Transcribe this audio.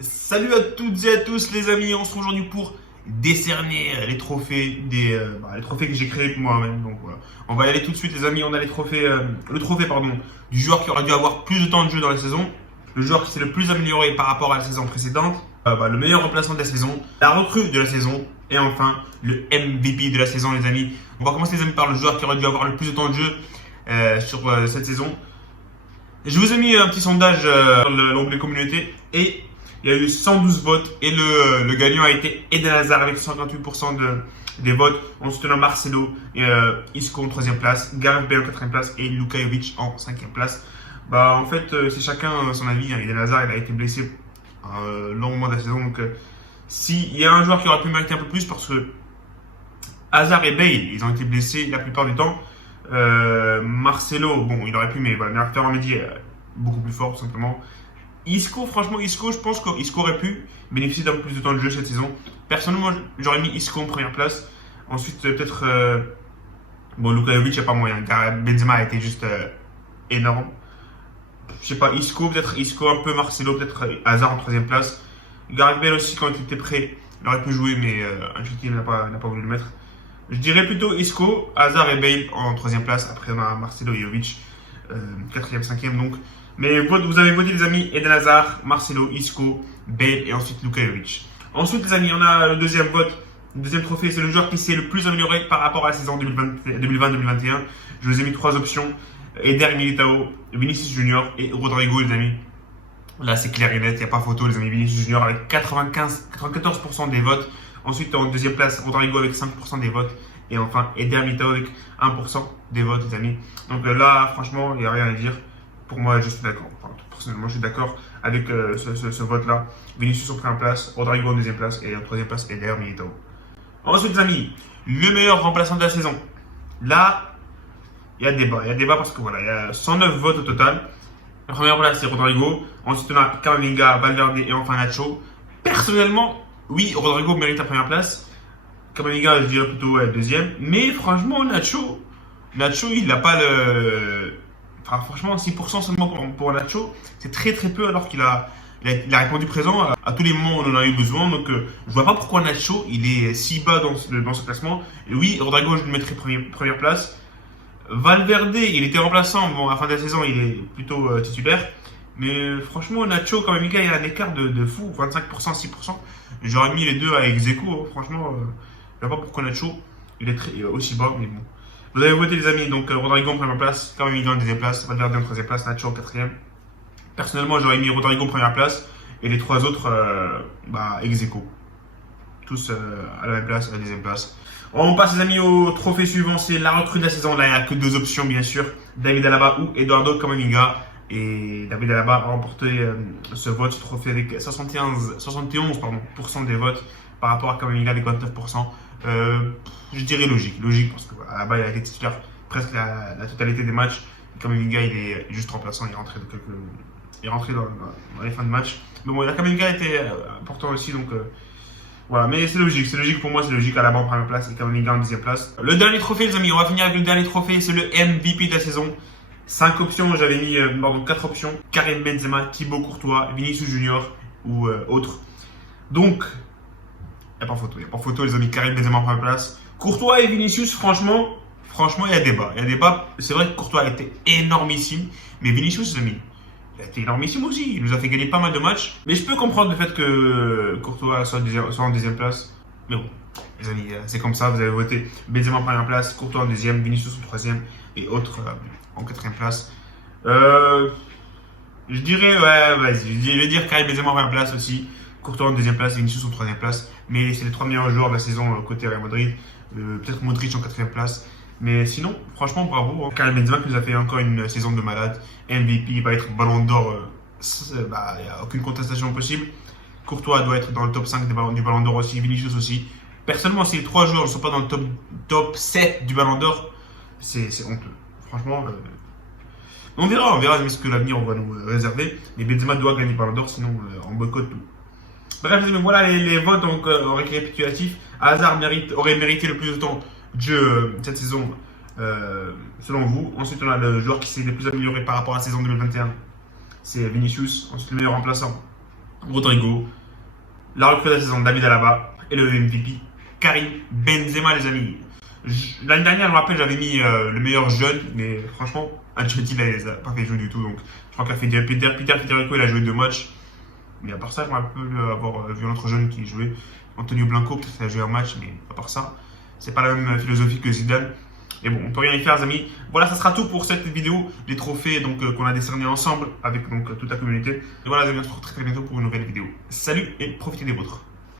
Salut à toutes et à tous les amis, on se retrouve aujourd'hui pour décerner les trophées les trophées que j'ai créés moi-même. Donc voilà, on va y aller tout de suite les amis. On a les trophées, le trophée pardon du joueur qui aurait dû avoir plus de temps de jeu dans la saison, le joueur qui s'est le plus amélioré par rapport à la saison précédente, le meilleur remplaçant de la saison, la recrue de la saison et enfin le MVP de la saison les amis. On va commencer les amis par le joueur qui aurait dû avoir le plus de temps de jeu sur cette saison. Je vous ai mis un petit sondage dans l'onglet communauté et il y a eu 112 votes et le gagnant a été Eden Hazard avec 58% des votes. Ensuite, on a Marcelo et Isco en 3e place, Gareth Bale en 4e place et Luka Jovic en 5e place. En fait, c'est chacun son avis. Eden Hazard il a été blessé un long moment de la saison. Donc, s'il y a un joueur qui aurait pu mériter un peu plus, parce que Hazard et Bale, ils ont été blessés la plupart du temps. Marcelo, bon, il aurait pu, mais voilà, Arthur Mehdi est beaucoup plus fort, tout simplement. Isco, franchement, Isco, je pense qu'Isco aurait pu bénéficier d'un peu plus de temps de jeu cette saison. Personnellement, j'aurais mis Isco en première place. Ensuite, peut-être. Luka Jovic, il n'y a pas moyen. Benzema a été juste énorme. Je sais pas, Isco, peut-être Isco un peu, Marcelo, peut-être Hazard en 3e place. Gareth Bale aussi, quand il était prêt, il aurait pu jouer, mais Ancelotti n'a pas voulu le mettre. Je dirais plutôt Isco, Hazard et Bale en 3e place. Après, on a Marcelo et Jovic, 4e, 5e donc. Mais vous avez voté les amis, Eden Hazard, Marcelo, Isco, Bale et ensuite Luka Jovic. Ensuite les amis, on a le deuxième vote, le deuxième trophée, c'est le joueur qui s'est le plus amélioré par rapport à la saison 2020-2021. Je vous ai mis 3 options, Eder Militao, Vinicius Junior et Rodrigo les amis. Là c'est clair et net, il n'y a pas photo les amis. Vinicius Junior avec 94% des votes. Ensuite en deuxième place, Rodrigo avec 5% des votes. Et enfin Eder Militao avec 1% des votes les amis. Donc là franchement, il n'y a rien à dire. Pour moi, je suis d'accord. Enfin, personnellement, je suis d'accord avec ce vote-là. Vinicius en première place, Rodrigo en 2e place et en 3e place, Eder Militao. Ensuite, les amis, le meilleur remplaçant de la saison. Là, il y a débat. Il y a débat parce que voilà, il y a 109 votes au total. La première place, c'est Rodrigo. Ensuite, on a Camavinga, Valverde et enfin Nacho. Personnellement, oui, Rodrigo mérite la première place. Camavinga, je dirais plutôt 2e. Mais franchement, Nacho, il n'a pas le. Enfin, franchement, 6% seulement pour Nacho, c'est très très peu alors qu'il a répondu présent à tous les moments où on en a eu besoin. Donc, je vois pas pourquoi Nacho il est si bas dans ce classement. Et oui, Rodrigo, je le mettrai première place. Valverde, il était remplaçant. Bon, à la fin de la saison, il est plutôt titulaire. Mais franchement, Nacho, quand même, il a un écart de fou, 25%, 6%. J'aurais mis les deux à ex-aequo. Franchement, je vois pas pourquoi Nacho il est aussi bas, mais bon. Vous avez voté les amis, donc Rodrigo en première place, Camavinga en 2e place, Valverde en 3e place, Nacho en 4e. Personnellement, j'aurais mis Rodrigo en première place et les 3 autres ex-aequo. Tous à la même place, à la 2e place. On passe les amis au trophée suivant, c'est la recrue de la saison. Là, il n'y a que 2 options bien sûr, David Alaba ou Eduardo Camavinga. Et David Alaba a remporté ce vote, ce trophée avec 71% des votes par rapport à Camavinga avec 29%. Je dirais logique parce que Alaba il a été titulaire presque la totalité des matchs. Camavinga il est juste remplaçant, il est rentré dans les fins de match. Mais bon, Camavinga était important aussi donc voilà, mais c'est logique pour moi, c'est logique. Alaba en première place et Camavinga en 2e place. Le dernier trophée les amis, on va finir avec le dernier trophée, c'est le MVP de la saison. 5 options, j'avais mis 4 options, Karim Benzema, Thibaut Courtois, Vinicius Junior ou autre. Donc il n'y a pas photo les amis, Karim Benzema en première place. Courtois et Vinicius, franchement, il y a débat. C'est vrai que Courtois a été énormissime, mais Vinicius, les amis, il a été énormissime aussi. Il nous a fait gagner pas mal de matchs. Mais je peux comprendre le fait que Courtois soit en 2e place. Mais bon, les amis, c'est comme ça, vous avez voté Benzema en première place, Courtois en 2e, Vinicius en 3e et autres en 4e place. Je dirais, vas-y, je vais dire Karim Benzema en première place aussi. Courtois en 2e place, Vinicius en 3e place. Mais c'est les 3 meilleurs joueurs de la saison côté Real Madrid. Peut-être Modric en 4e place. Mais sinon, franchement, bravo. Karim Benzema qui nous a fait encore une saison de malade. MVP, il va être Ballon d'Or. Il n'y a aucune contestation possible. Courtois doit être dans le top 5 du Ballon d'Or aussi. Vinicius aussi. Personnellement, si les 3 joueurs ne sont pas dans le top 7 du Ballon d'Or, c'est honteux. Franchement, on verra ce que l'avenir va nous réserver. Mais Benzema doit gagner le Ballon d'Or, sinon on boycotte tout. Bref, voilà les votes donc, en récapitulatif. Hazard aurait mérité le plus de temps de jeu cette saison, selon vous. Ensuite, on a le joueur qui s'est le plus amélioré par rapport à la saison 2021. C'est Vinicius. Ensuite, le meilleur remplaçant. Rodrigo, la recrue de la saison David Alaba et le MVP Karim Benzema, les amis. L'année dernière, je me rappelle, j'avais mis le meilleur jeune, mais franchement, Ancelotti il les a pas fait jouer du tout. Donc, je crois qu'il a fait Peter Federico, il a joué 2 matchs. Mais à part ça, je me rappelle avoir vu un autre jeune qui jouait, Antonio Blanco, peut-être qu'il a joué un match, mais à part ça, c'est pas la même philosophie que Zidane. Et bon, on peut rien y faire, les amis. Voilà, ça sera tout pour cette vidéo. Les trophées donc qu'on a décernés ensemble avec donc toute la communauté. Et voilà, les amis, on se retrouve très bientôt pour une nouvelle vidéo. Salut et profitez des vôtres.